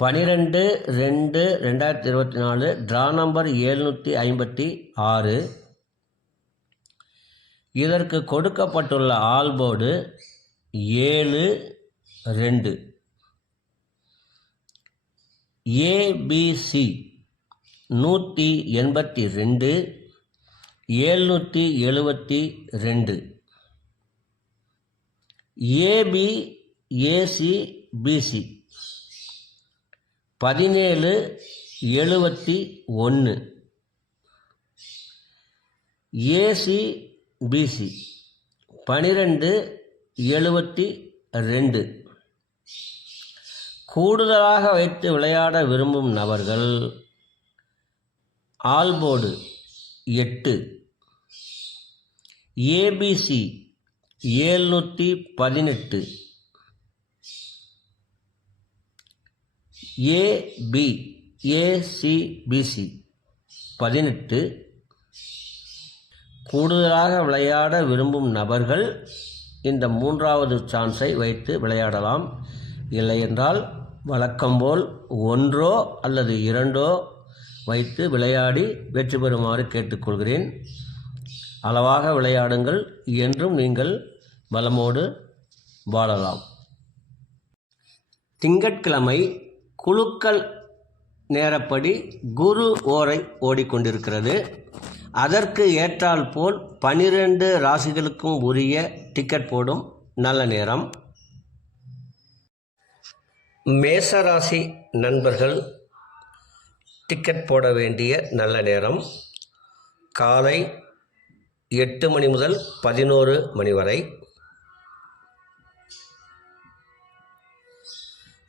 பனிரெண்டு ரெண்டு ரெண்டாயிரத்தி இருபத்தி நாலு ட்ரா நம்பர் ஏழ்நூற்றி ஐம்பத்தி ஆறு. இதற்கு கொடுக்கப்பட்டுள்ள ஆல்போர்டு ஏழு ரெண்டு. ஏபிசி நூற்றி எண்பத்தி ரெண்டு ஏழ்நூற்றி எழுபத்தி ரெண்டு. ஏபி ஏசி பிசி பதினேழு எழுபத்தி ஒன்று ஏசி பிசி பனிரெண்டு எழுபத்தி ரெண்டு. கூடுதலாக வைத்து விளையாட விரும்பும் நபர்கள் ஆல்போர்டு எட்டு. ஏபிசி ஏழ்நூற்றி பதினெட்டு. ஏபி ஏசிபிசி பதினெட்டு கூடுதலாக விளையாட விரும்பும் நபர்கள் இந்த மூன்றாவது சான்ஸை வைத்து விளையாடலாம். இல்லையென்றால் வழக்கம்போல் ஒன்றோ அல்லது இரண்டோ வைத்து விளையாடி வெற்றி பெறுமாறு கேட்டுக்கொள்கிறேன். அளவாக விளையாடுங்கள் என்றும் நீங்கள் பலமோடு வாழலாம். திங்கட்கிழமை குழுக்கள் நேரப்படி குரு ஓரை ஓடிக்கொண்டிருக்கிறது. அதற்கு ஏற்றால் போல் பனிரெண்டு ராசிகளுக்கும் உரிய டிக்கெட் போடும் நல்ல நேரம். மேசராசி நண்பர்கள் டிக்கெட் போட வேண்டிய நல்ல நேரம். காலை எட்டு மணி முதல் பதினோரு மணி வரை.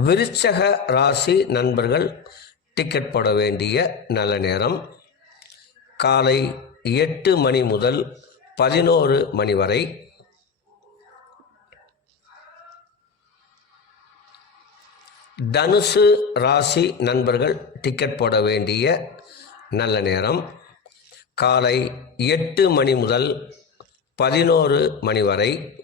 விருச்சக ராசி நண்பர்கள் டிக்கெட் போட வேண்டிய நல்ல நேரம். காலை எட்டு மணி முதல் பதினோரு மணி வரை. தனுசு ராசி நண்பர்கள் டிக்கெட் போட வேண்டிய நல்ல நேரம். காலை எட்டு மணி முதல் பதினோரு மணி வரை.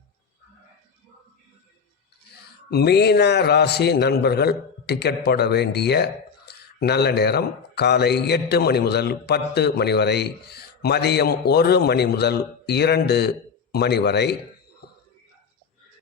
மீன ராசி நண்பர்கள் டிக்கெட் போட வேண்டிய நல்ல நேரம். காலை எட்டு மணி முதல் பத்து மணி வரை. மதியம் ஒரு மணி முதல் இரண்டு மணி வரை.